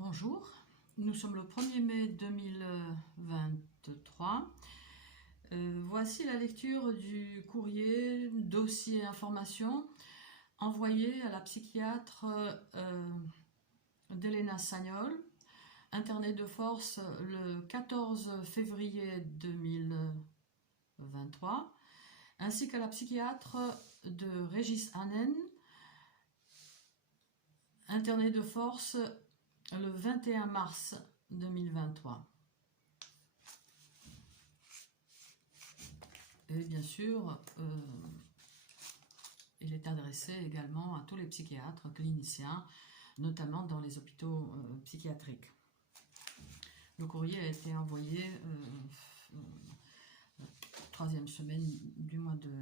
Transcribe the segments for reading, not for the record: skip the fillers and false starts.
Bonjour, nous sommes le 1er mai 2023. Voici la lecture du courrier dossier information envoyé à la psychiatre d'Elena Sagnol, internée de force le 14 février 2023, ainsi qu'à la psychiatre de Régis Hanen, internée de force le 21 mars 2023. Et bien sûr, il est adressé également à tous les psychiatres, cliniciens, notamment dans les hôpitaux psychiatriques. Le courrier a été envoyé troisième semaine du mois de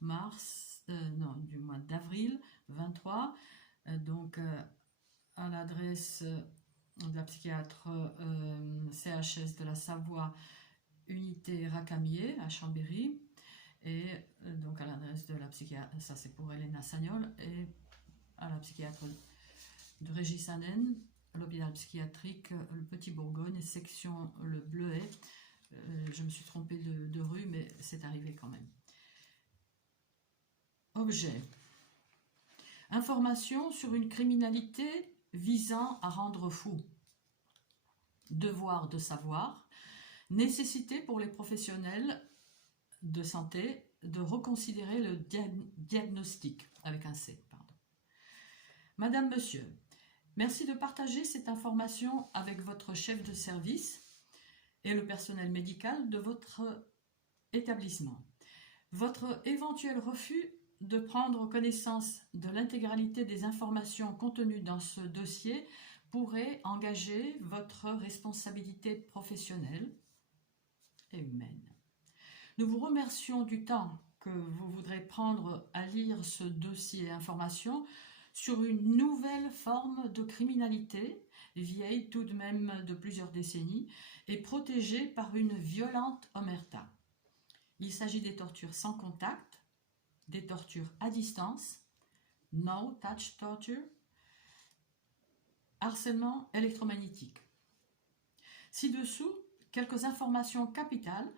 mars, du mois d'avril 23, donc à l'adresse de la psychiatre CHS de la Savoie, unité Racamier à Chambéry, et donc à l'adresse de la psychiatre, ça c'est pour Elena Sagnol, et à la psychiatre de Régis Hanen, l'hôpital psychiatrique Le Petit Bourgogne, section Le Bleuet. Je me suis trompée de rue, mais c'est arrivé quand même. Objet. Information sur une criminalité visant à rendre fou. Devoir de savoir. Nécessité pour les professionnels de santé de reconsidérer le diagnostic, avec un C, pardon. Madame, Monsieur, merci de partager cette information avec votre chef de service et le personnel médical de votre établissement. Votre éventuel refus de prendre connaissance de l'intégralité des informations contenues dans ce dossier pourrait engager votre responsabilité professionnelle et humaine. Nous vous remercions du temps que vous voudrez prendre à lire ce dossier information sur une nouvelle forme de criminalité, vieille tout de même de plusieurs décennies, et protégée par une violente omerta. Il s'agit des tortures sans contact, des tortures à distance, no touch torture, harcèlement électromagnétique. Ci-dessous, quelques informations capitales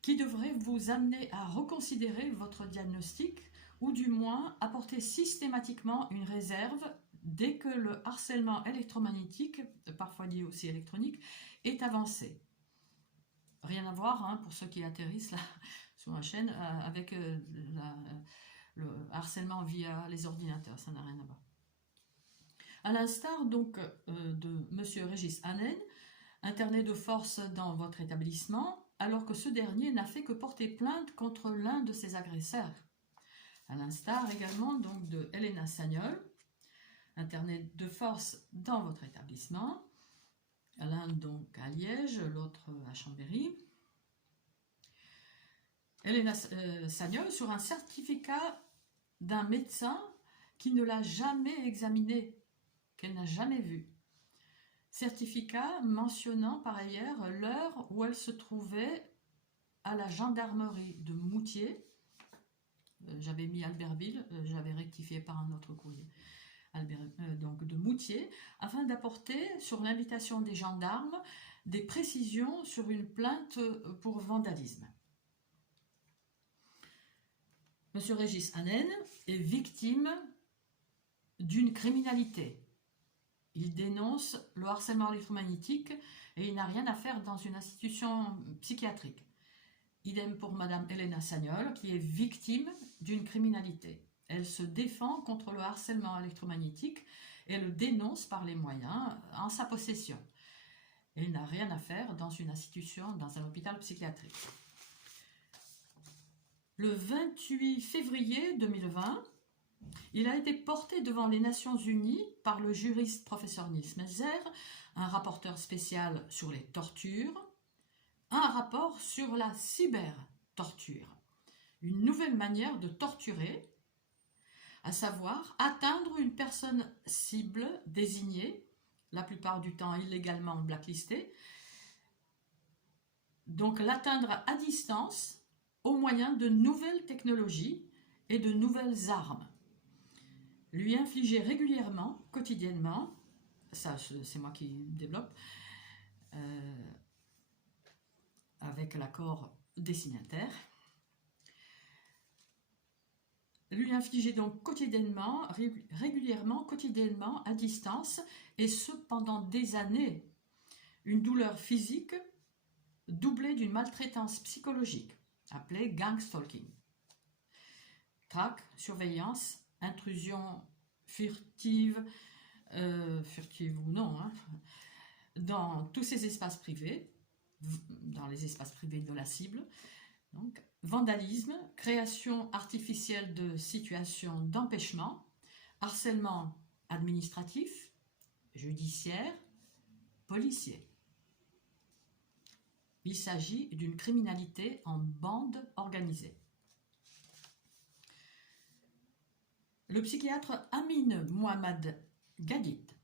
qui devraient vous amener à reconsidérer votre diagnostic ou du moins apporter systématiquement une réserve dès que le harcèlement électromagnétique, parfois dit aussi électronique, est avancé. Rien à voir pour ceux qui atterrissent là sur la chaîne avec le harcèlement via les ordinateurs, ça n'a rien à voir. À l'instar donc de Monsieur Régis Hanen, interné de force dans votre établissement, alors que ce dernier n'a fait que porter plainte contre l'un de ses agresseurs. À l'instar également donc de Elena Sagnol, internée de force dans votre établissement, l'un donc à Liège, l'autre à Chambéry. Elena Sagnol sur un certificat d'un médecin qui ne l'a jamais examiné, qu'elle n'a jamais vu. Certificat mentionnant par ailleurs l'heure où elle se trouvait à la gendarmerie de Moutier. J'avais mis Albertville, j'avais rectifié par un autre courrier. Donc de Moutier, afin d'apporter, sur l'invitation des gendarmes, des précisions sur une plainte pour vandalisme. Monsieur Régis Hanen est victime d'une criminalité. Il dénonce le harcèlement électromagnétique et il n'a rien à faire dans une institution psychiatrique. Idem pour Madame Elena Sagnol, qui est victime d'une criminalité. Elle se défend contre le harcèlement électromagnétique et le dénonce par les moyens en sa possession. Elle n'a rien à faire dans une institution, dans un hôpital psychiatrique. Le 28 février 2020, il a été porté devant les Nations Unies par le juriste professeur Nils Melzer, un rapporteur spécial sur les tortures, un rapport sur la cybertorture, une nouvelle manière de torturer, à savoir atteindre une personne cible désignée, la plupart du temps illégalement blacklistée, donc l'atteindre à distance au moyen de nouvelles technologies et de nouvelles armes. Lui infliger régulièrement, quotidiennement, ça c'est moi qui développe, avec l'accord des signataires. Lui infliger donc quotidiennement, régulièrement, quotidiennement, à distance, et ce pendant des années, une douleur physique doublée d'une maltraitance psychologique, appelée gang stalking. Traque, surveillance, intrusion furtive ou non, hein, dans tous ces espaces privés, dans les espaces privés de la cible. Donc, vandalisme, création artificielle de situations d'empêchement, harcèlement administratif, judiciaire, policier. Il s'agit d'une criminalité en bande organisée. Le psychiatre Amin Mohamed Gadit,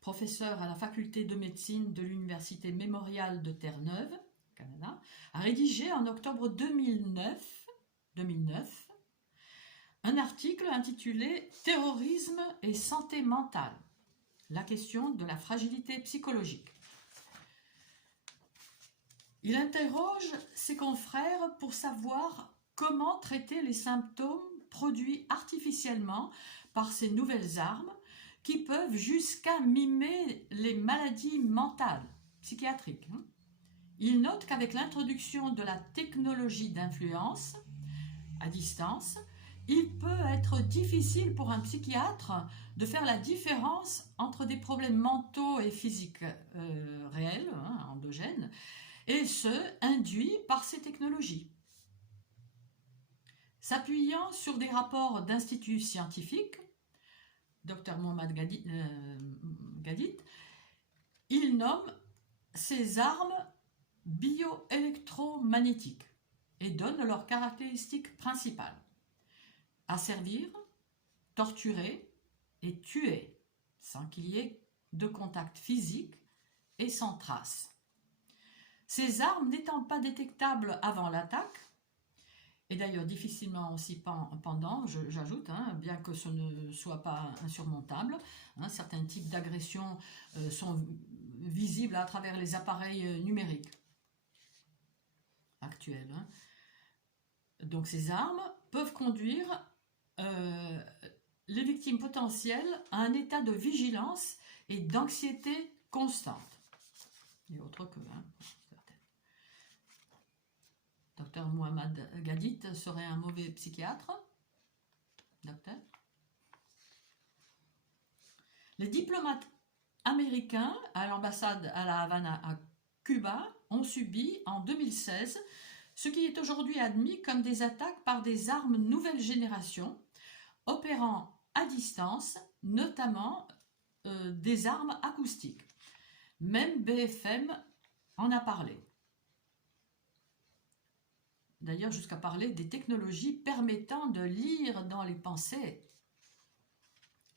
professeur à la faculté de médecine de l'université Mémorial de Terre-Neuve, Canada, a rédigé en octobre 2009 un article intitulé « Terrorisme et santé mentale, la question de la fragilité psychologique ». Il interroge ses confrères pour savoir comment traiter les symptômes produits artificiellement par ces nouvelles armes qui peuvent jusqu'à mimer les maladies mentales, psychiatriques. Il note qu'avec l'introduction de la technologie d'influence à distance, il peut être difficile pour un psychiatre de faire la différence entre des problèmes mentaux et physiques réels, endogènes, et ceux induits par ces technologies. S'appuyant sur des rapports d'instituts scientifiques, Dr Mohamed Gadit, il nomme ces armes bioélectromagnétiques et donne leurs caractéristiques principales: asservir, torturer et tuer sans qu'il y ait de contact physique et sans trace. Ces armes n'étant pas détectables avant l'attaque, et d'ailleurs difficilement aussi pendant, j'ajoute, bien que ce ne soit pas insurmontable, certains types d'agressions sont visibles à travers les appareils numériques actuels. Donc ces armes peuvent conduire les victimes potentielles à un état de vigilance et d'anxiété constante. Et autre que, Docteur Mohamed Gadit serait un mauvais psychiatre. Docteur. Les diplomates américains à l'ambassade à La Havane à Cuba ont subi en 2016 ce qui est aujourd'hui admis comme des attaques par des armes nouvelle génération opérant à distance, notamment des armes acoustiques. Même BFM en a parlé. D'ailleurs, jusqu'à parler des technologies permettant de lire dans les pensées.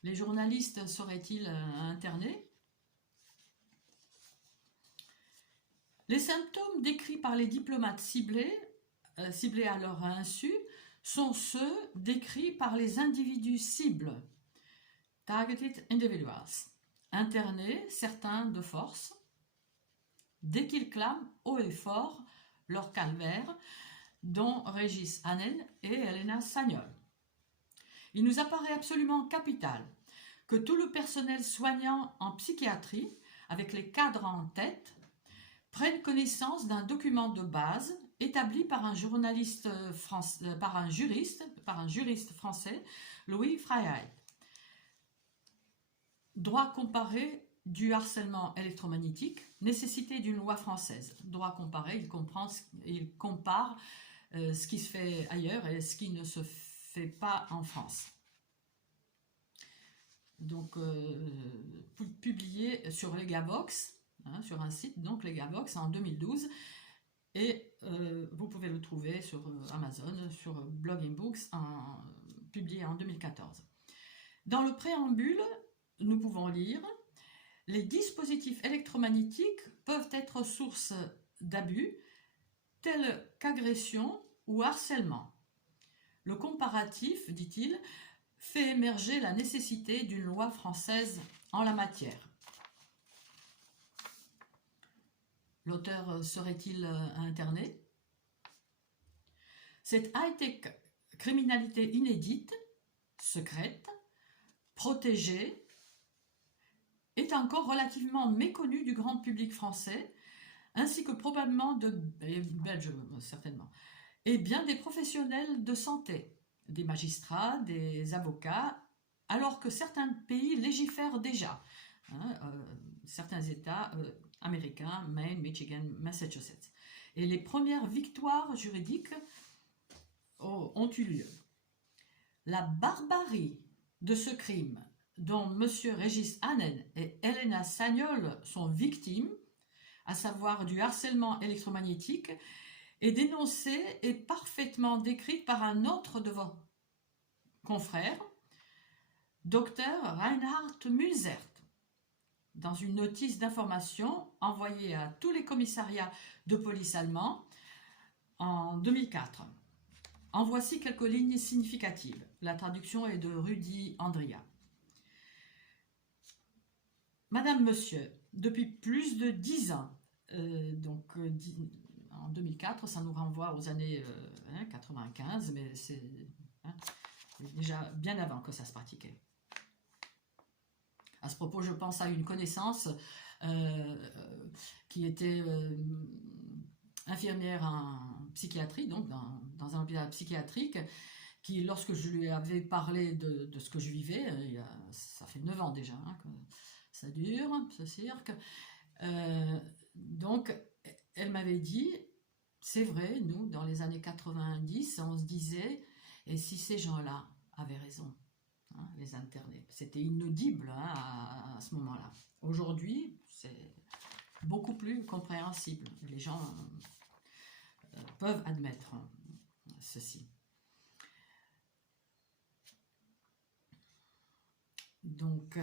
Les journalistes seraient-ils internés? Les symptômes décrits par les diplomates ciblés à leur insu, sont ceux décrits par les individus cibles, targeted individuals, internés, certains de force, dès qu'ils clament haut et fort leur calvaire, dont Régis Hanen et Elena Sagnol. Il nous apparaît absolument capital que tout le personnel soignant en psychiatrie, avec les cadres en tête, prenne connaissance d'un document de base établi par un juriste français, Louis Freiheit. Droit comparé du harcèlement électromagnétique, nécessité d'une loi française. Droit comparé, il compare ce qui se fait ailleurs et ce qui ne se fait pas en France. Donc, publié sur Legavox, sur un site, donc Legavox, en 2012, et vous pouvez le trouver sur Amazon, sur Blogging Books, publié en 2014. Dans le préambule, nous pouvons lire: les dispositifs électromagnétiques peuvent être source d'abus, tels qu'agression ou harcèlement. Le comparatif, dit-il, fait émerger la nécessité d'une loi française en la matière. L'auteur serait-il interné? Cette high-tech criminalité inédite, secrète, protégée, est encore relativement méconnue du grand public français, ainsi que probablement et belge certainement, et bien des professionnels de santé, des magistrats, des avocats, alors que certains pays légifèrent déjà. Certains États américains, Maine, Michigan, Massachusetts. Et les premières victoires juridiques ont eu lieu. La barbarie de ce crime dont M. Régis Hannen et Elena Sagnol sont victimes, à savoir du harcèlement électromagnétique, est dénoncée et parfaitement décrite par un autre de vos confrères, Dr Reinhard Mülzert, dans une notice d'information envoyée à tous les commissariats de police allemands en 2004. En voici quelques lignes significatives. La traduction est de Rudi Andria. Madame, Monsieur, depuis plus de 10 ans, en 2004, ça nous renvoie aux années 95, mais c'est déjà bien avant que ça se pratiquait. À ce propos, je pense à une connaissance qui était infirmière en psychiatrie, donc dans un hôpital psychiatrique, qui, lorsque je lui avais parlé de ce que je vivais, ça fait 9 ans déjà que ça dure, ce cirque, donc elle m'avait dit, c'est vrai, nous, dans les années 90, on se disait, et si ces gens-là avaient raison, les internés, c'était inaudible à ce moment-là. Aujourd'hui, c'est beaucoup plus compréhensible. Les gens peuvent admettre ceci. Donc, je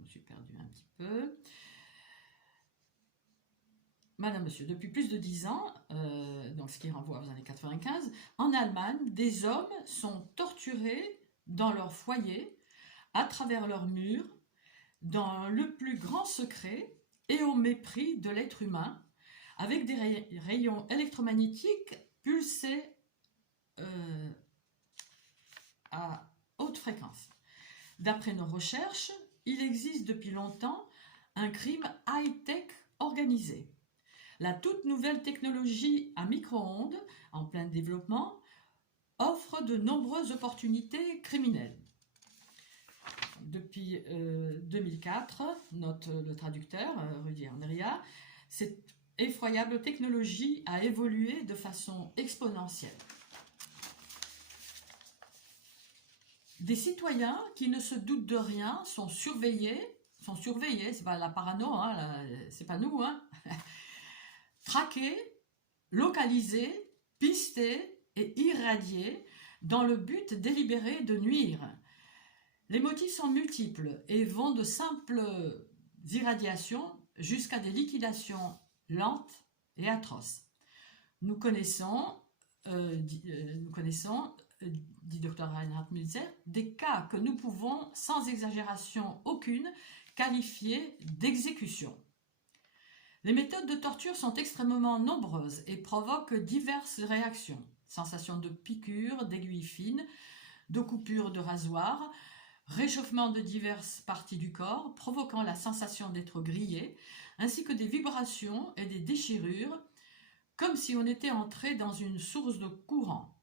me suis perdue un petit peu. Madame, Monsieur, depuis plus de 10 ans, donc ce qui renvoie aux années 95, en Allemagne, des hommes sont torturés dans leur foyer, à travers leurs murs, dans le plus grand secret et au mépris de l'être humain, avec des rayons électromagnétiques pulsés à haute fréquence. D'après nos recherches, il existe depuis longtemps un crime high-tech organisé. La toute nouvelle technologie à micro-ondes, en plein développement, offre de nombreuses opportunités criminelles. Depuis 2004, note le traducteur, Rudi Andria, cette effroyable technologie a évolué de façon exponentielle. Des citoyens qui ne se doutent de rien sont surveillés, c'est pas la parano, c'est pas nous, traqués, localisés, pistés et irradiés dans le but délibéré de nuire. Les motifs sont multiples et vont de simples irradiations jusqu'à des liquidations lentes et atroces. Nous connaissons, dit Dr Reinhard Mülzert, des cas que nous pouvons, sans exagération aucune, qualifier d'exécution. Les méthodes de torture sont extrêmement nombreuses et provoquent diverses réactions. Sensations de piqûres, d'aiguilles fines, de coupures de rasoir, réchauffement de diverses parties du corps, provoquant la sensation d'être grillé, ainsi que des vibrations et des déchirures, comme si on était entré dans une source de courant.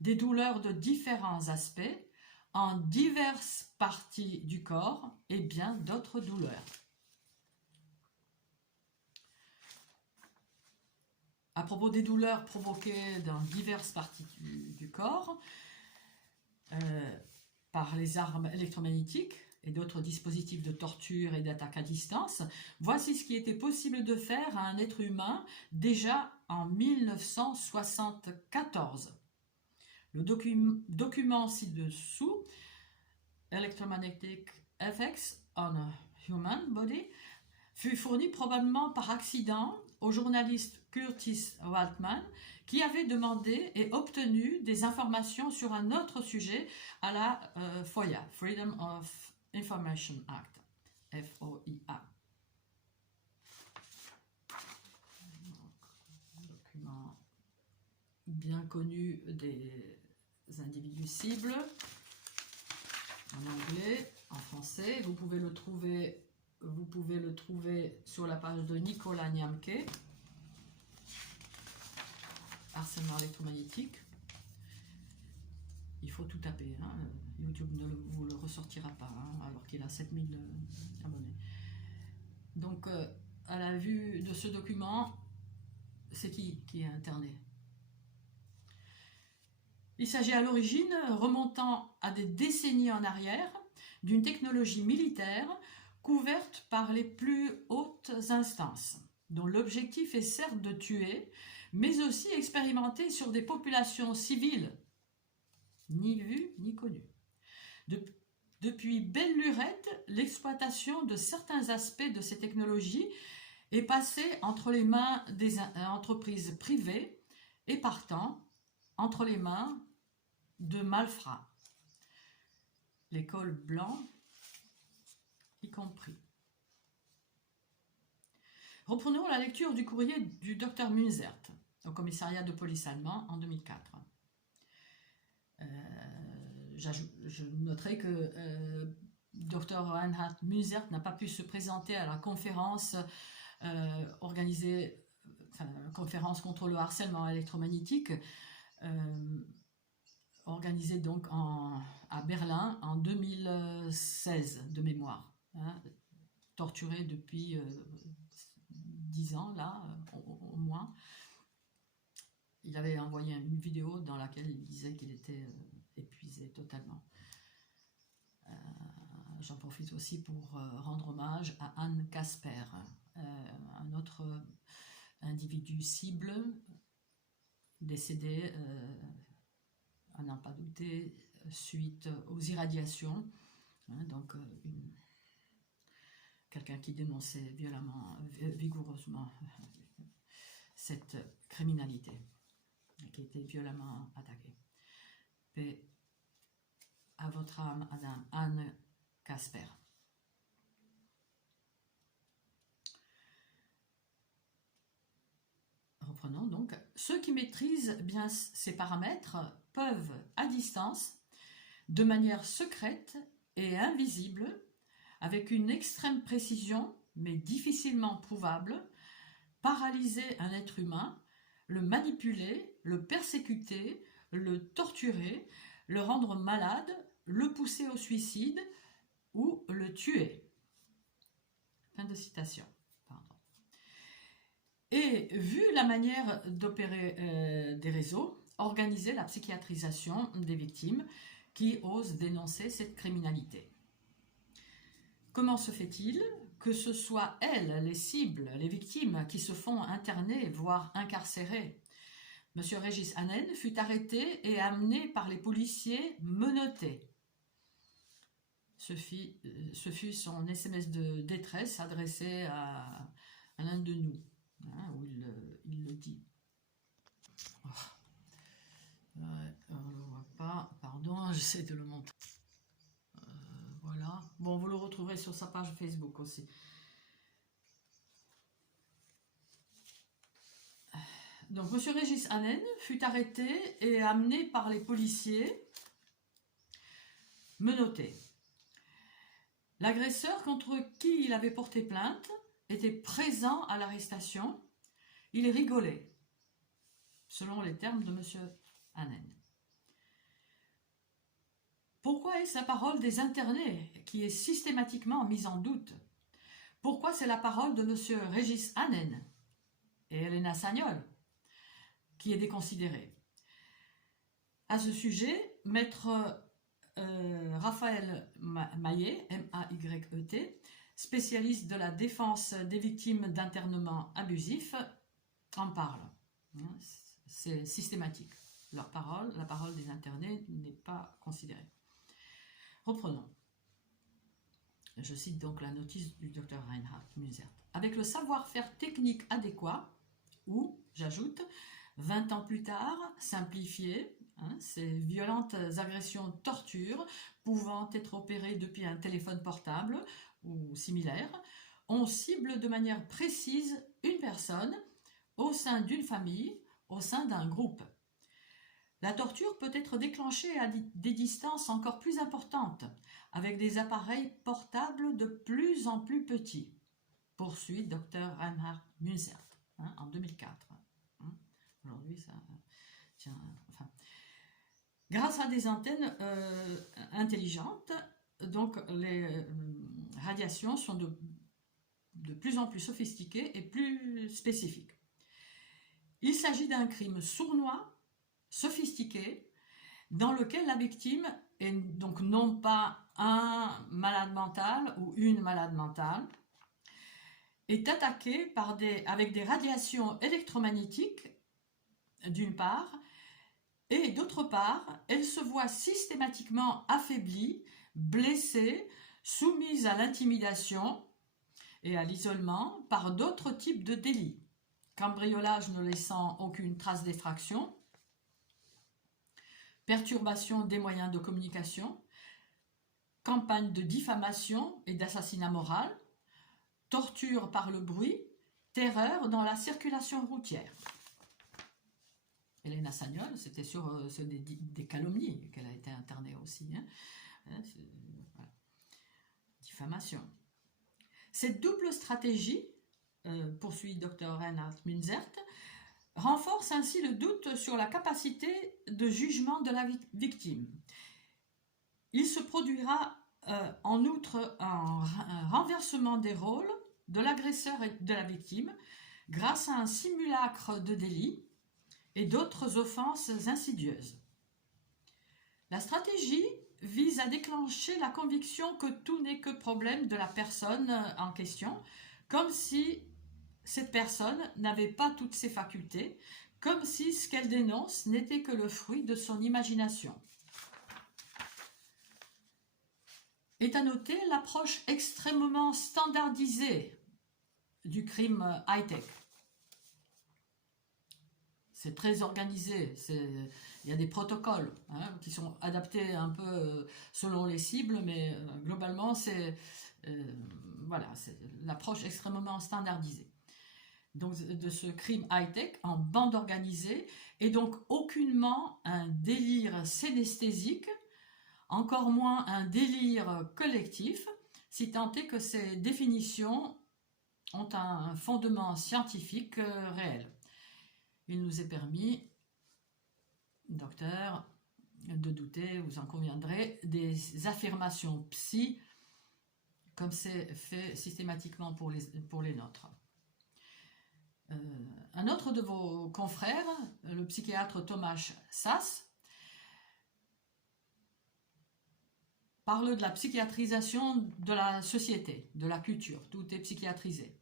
Des douleurs de différents aspects, en diverses parties du corps et bien d'autres douleurs. À propos des douleurs provoquées dans diverses parties du corps, par les armes électromagnétiques et d'autres dispositifs de torture et d'attaque à distance, voici ce qui était possible de faire à un être humain déjà en 1974. Le document ci-dessous, Electromagnetic Effects on a Human Body, fut fourni probablement par accident au journaliste Curtis Waltman, qui avait demandé et obtenu des informations sur un autre sujet à la FOIA, Freedom of Information Act, FOIA. bien connu des individus cibles, en anglais, en français. Vous pouvez le trouver sur la page de Nicolas Niamke, harcèlement électromagnétique. Il faut tout taper, hein. YouTube ne vous le ressortira pas, hein, alors qu'il a 7000 abonnés. Donc, à la vue de ce document, c'est qui est interné? Il s'agit à l'origine, remontant à des décennies en arrière, d'une technologie militaire couverte par les plus hautes instances, dont l'objectif est certes de tuer, mais aussi expérimenté sur des populations civiles, ni vues ni connues. Depuis belle lurette, l'exploitation de certains aspects de ces technologies est passée entre les mains des entreprises privées et partant entre les mains de malfrats, les cols blancs y compris. Reprenons la lecture du courrier du docteur Munzert au commissariat de police allemand en 2004. Je noterai que Dr Reinhard Munzert n'a pas pu se présenter à la conférence conférence contre le harcèlement électromagnétique, organisée donc à Berlin en 2016 de mémoire, hein, torturé depuis 10 ans là, au moins. Il avait envoyé une vidéo dans laquelle il disait qu'il était épuisé totalement. J'en profite aussi pour rendre hommage à Anne Casper, un autre individu cible décédé, à n'en pas douter, suite aux irradiations. Hein, donc, quelqu'un qui dénonçait violemment, vigoureusement cette criminalité, qui a été violemment attaquée. Paix à votre âme, Madame Anne Casper. Reprenons donc. Ceux qui maîtrisent bien ces paramètres peuvent, à distance, de manière secrète et invisible, avec une extrême précision, mais difficilement prouvable, paralyser un être humain, le manipuler, le persécuter, le torturer, le rendre malade, le pousser au suicide ou le tuer. Fin de citation. Pardon. Et vu la manière d'opérer des réseaux, organiser la psychiatrisation des victimes qui osent dénoncer cette criminalité. Comment se fait-il que ce soit elles, les cibles, les victimes, qui se font interner, voire incarcérer? Monsieur Régis Hannen fut arrêté et amené par les policiers menottés. Ce fut son SMS de détresse adressé à l'un de nous, hein, où il le dit. Oh. Ouais, on ne le voit pas, pardon, j'essaie de le montrer. Voilà. Bon, vous le retrouverez sur sa page Facebook aussi. Donc, monsieur Régis Hannen fut arrêté et amené par les policiers menottés. L'agresseur contre qui il avait porté plainte était présent à l'arrestation. Il rigolait, selon les termes de monsieur Hannen. Pourquoi est-ce la parole des internés qui est systématiquement mise en doute? Pourquoi c'est la parole de monsieur Régis Hannen et Elena Sagnol qui est déconsidérée? À ce sujet, maître Raphaël Maillet, M-A-Y-E-T, spécialiste de la défense des victimes d'internement abusif, en parle. C'est systématique. La parole des internés n'est pas considérée. Reprenons. Je cite donc la notice du Dr Reinhard Munzert. Avec le savoir-faire technique adéquat, ou, j'ajoute, 20 ans plus tard, simplifié, ces violentes agressions tortures pouvant être opérées depuis un téléphone portable ou similaire, on cible de manière précise une personne au sein d'une famille, au sein d'un groupe. La torture peut être déclenchée à des distances encore plus importantes, avec des appareils portables de plus en plus petits. Poursuit Dr Reinhard Munzert en 2004. Aujourd'hui, ça tient. Enfin, grâce à des antennes intelligentes, donc les radiations sont de plus en plus sophistiquées et plus spécifiques. Il s'agit d'un crime sournois, sophistiqué, dans lequel la victime est donc non pas un malade mental ou une malade mentale, est attaquée avec des radiations électromagnétiques, d'une part, et d'autre part, elle se voit systématiquement affaiblie, blessée, soumise à l'intimidation et à l'isolement par d'autres types de délits. Cambriolage ne laissant aucune trace d'effraction, perturbation des moyens de communication, campagne de diffamation et d'assassinat moral, torture par le bruit, terreur dans la circulation routière. Elena Sagnol, c'était sur des calomnies qu'elle a été internée aussi. Voilà. Diffamation. Cette double stratégie, poursuit Dr Reinhard Munzert, renforce ainsi le doute sur la capacité de jugement de la victime. Il se produira en outre un renversement des rôles de l'agresseur et de la victime grâce à un simulacre de délit et d'autres offenses insidieuses. La stratégie vise à déclencher la conviction que tout n'est que problème de la personne en question, comme si cette personne n'avait pas toutes ses facultés, comme si ce qu'elle dénonce n'était que le fruit de son imagination. Est à noter l'approche extrêmement standardisée du crime high-tech. C'est très organisé, il y a des protocoles qui sont adaptés un peu selon les cibles, mais globalement c'est l'approche extrêmement standardisée. Donc de ce crime high-tech en bande organisée, et donc aucunement un délire synesthésique, encore moins un délire collectif, si tant est que ces définitions ont un fondement scientifique réel. Il nous est permis, docteur, de douter, vous en conviendrez, des affirmations psy, comme c'est fait systématiquement pour les nôtres. Un autre de vos confrères, le psychiatre Thomas Szasz, parle de la psychiatrisation de la société, de la culture, tout est psychiatrisé.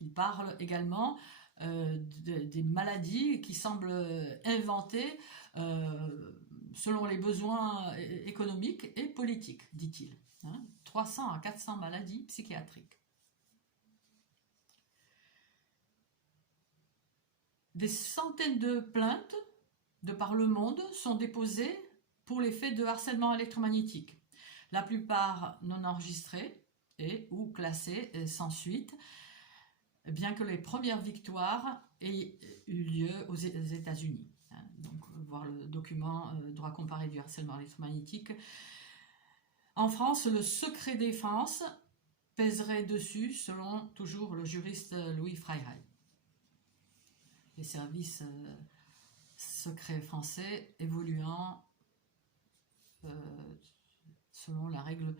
Il parle également des maladies qui semblent inventées selon les besoins économiques et politiques, dit-il. 300 à 400 maladies psychiatriques. Des centaines de plaintes de par le monde sont déposées pour les faits de harcèlement électromagnétique, la plupart non enregistrées et ou classées sans suite, bien que les premières victoires aient eu lieu aux États-Unis. Donc, voir le document droit comparé du harcèlement électromagnétique. En France, le secret défense pèserait dessus, selon toujours le juriste Louis Freiheit. Les services secrets français évoluant selon la règle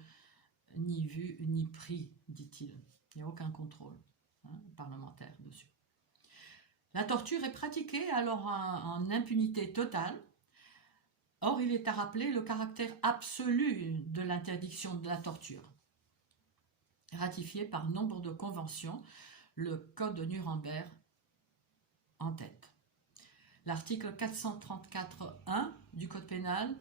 ni vu ni pris, dit-il. Il n'y a aucun contrôle parlementaire dessus. La torture est pratiquée alors en impunité totale. Or, il est à rappeler le caractère absolu de l'interdiction de la torture, ratifié par nombre de conventions, le Code de Nuremberg en tête. L'article 434.1 du Code pénal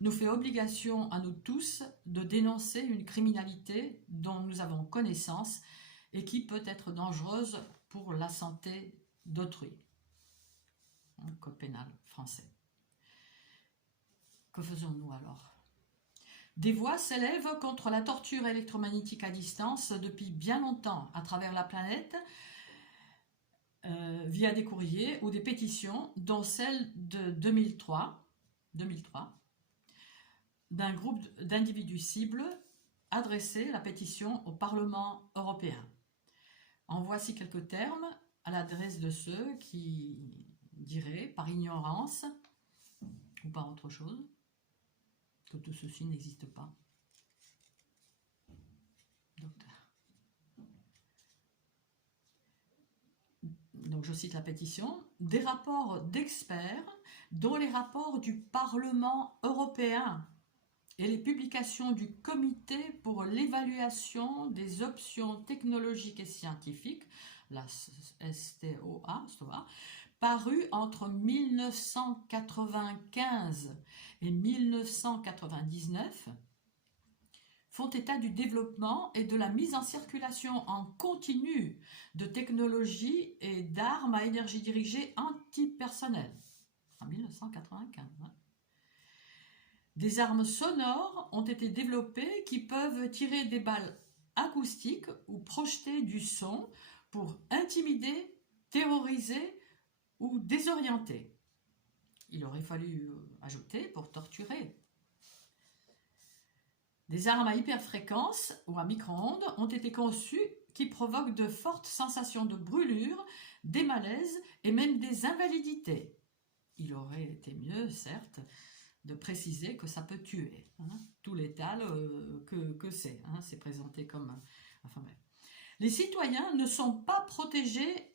nous fait obligation à nous tous de dénoncer une criminalité dont nous avons connaissance et qui peut être dangereuse pour la santé d'autrui. Code pénal français. Que faisons-nous alors? Des voix s'élèvent contre la torture électromagnétique à distance depuis bien longtemps à travers la planète, via des courriers ou des pétitions, dont celle de 2003, 2003, d'un groupe d'individus cibles adressé la pétition au Parlement européen. En voici quelques termes à l'adresse de ceux qui diraient, par ignorance ou par autre chose, que tout ceci n'existe pas. Docteur. Donc je cite la pétition, des rapports d'experts, dont les rapports du Parlement européen et les publications du Comité pour l'évaluation des options technologiques et scientifiques, la STOA, paru entre 1995 et 1999, font état du développement et de la mise en circulation en continu de technologies et d'armes à énergie dirigée antipersonnelles. En 1995. Hein. Des armes sonores ont été développées qui peuvent tirer des balles acoustiques ou projeter du son pour intimider, terroriser ou désorienter. Il aurait fallu ajouter pour torturer. Des armes à hyperfréquence ou à micro-ondes ont été conçues qui provoquent de fortes sensations de brûlure, des malaises et même des invalidités. Il aurait été mieux, certes, de préciser que ça peut tuer. Hein, tout l'étal que c'est. Hein, c'est présenté comme... Enfin, bref. Les citoyens ne sont pas protégés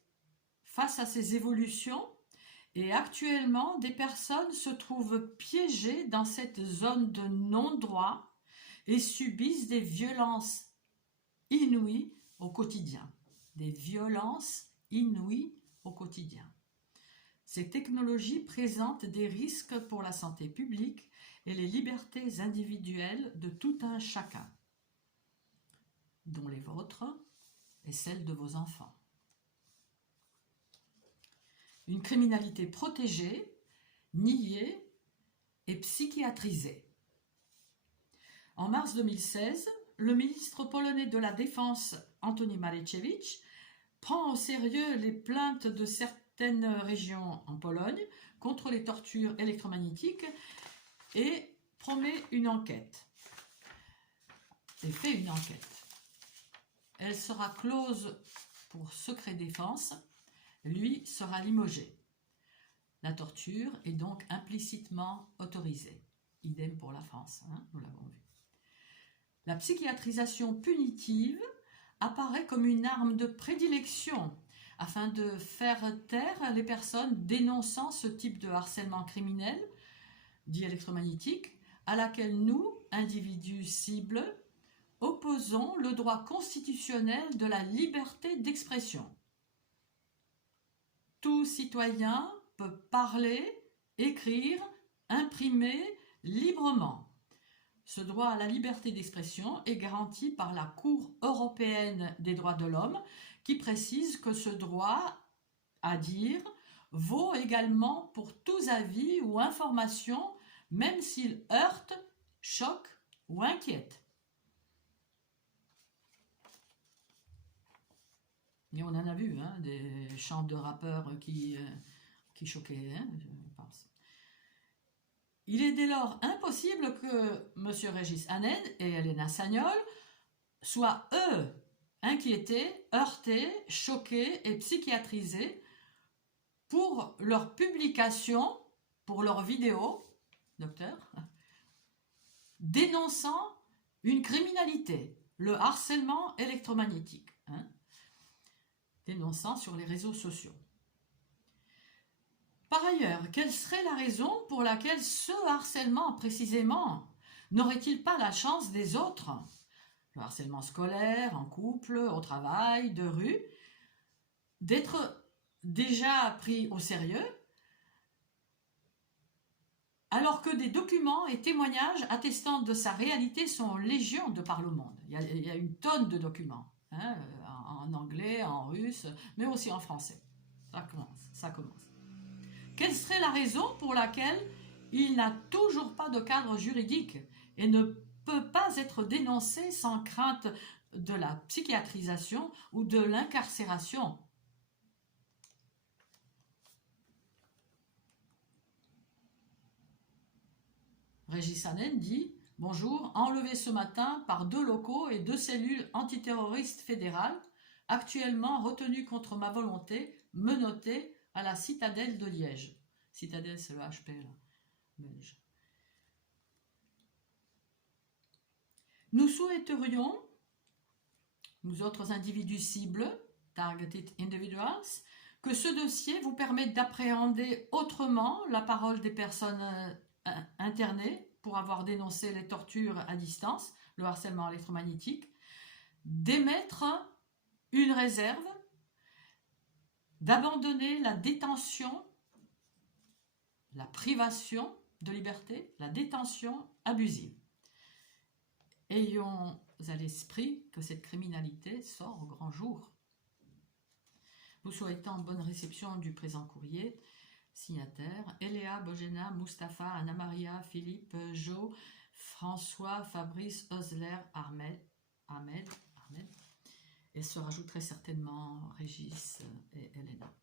face à ces évolutions et actuellement, des personnes se trouvent piégées dans cette zone de non-droit et subissent des violences inouïes au quotidien. Des violences inouïes au quotidien. Ces technologies présentent des risques pour la santé publique et les libertés individuelles de tout un chacun, dont les vôtres et celles de vos enfants. Une criminalité protégée, niée et psychiatrisée. En mars 2016, le ministre polonais de la Défense, Antoni Maleciewicz, prend au sérieux les plaintes de certaines régions en Pologne contre les tortures électromagnétiques et promet une enquête. Et fait une enquête. Elle sera close pour secret défense, lui sera limogé. La torture est donc implicitement autorisée. Idem pour la France, hein, nous l'avons vu. La psychiatrisation punitive apparaît comme une arme de prédilection afin de faire taire les personnes dénonçant ce type de harcèlement criminel, dit électromagnétique, à laquelle nous, individus cibles, opposons le droit constitutionnel de la liberté d'expression. Tout citoyen peut parler, écrire, imprimer librement. Ce droit à la liberté d'expression est garanti par la Cour européenne des droits de l'homme qui précise que ce droit à dire vaut également pour tous avis ou informations, même s'il heurte, choque ou inquiète. Et on en a vu, hein, des chants de rappeurs qui choquaient, hein, je pense. Il est dès lors impossible que M. Régis Hanen et Elena Sagnol soient, eux, inquiétés, heurtés, choqués et psychiatrisés pour leur publication, pour leur vidéo, docteur, dénonçant une criminalité, le harcèlement électromagnétique, hein, dénonçant sur les réseaux sociaux. Par ailleurs, quelle serait la raison pour laquelle ce harcèlement précisément n'aurait-il pas la chance des autres? Le harcèlement scolaire, en couple, au travail, de rue, d'être déjà pris au sérieux, alors que des documents et témoignages attestant de sa réalité sont légion de par le monde. Il y a une tonne de documents, hein, en anglais, en russe, mais aussi en français. Ça commence. Quelle serait la raison pour laquelle il n'a toujours pas de cadre juridique et ne peut pas être dénoncé sans crainte de la psychiatrisation ou de l'incarcération? Régis Hanen dit « Bonjour, enlevé ce matin par 2 locaux et 2 cellules antiterroristes fédérales, actuellement retenues contre ma volonté, menottées à la citadelle de Liège. » Citadelle, c'est le HP, là, belge. Nous souhaiterions, nous autres individus cibles, targeted individuals, que ce dossier vous permette d'appréhender autrement la parole des personnes internées pour avoir dénoncé les tortures à distance, le harcèlement électromagnétique, d'émettre une réserve, d'abandonner la détention, la privation de liberté, la détention abusive. Ayons à l'esprit que cette criminalité sort au grand jour. Vous souhaitant bonne réception du présent courrier, signataires, Eléa, Bogena, Mustapha, Anna-Maria, Philippe, Jo, François, Fabrice, Osler, Ahmed, et se rajouterait certainement Régis et Elena.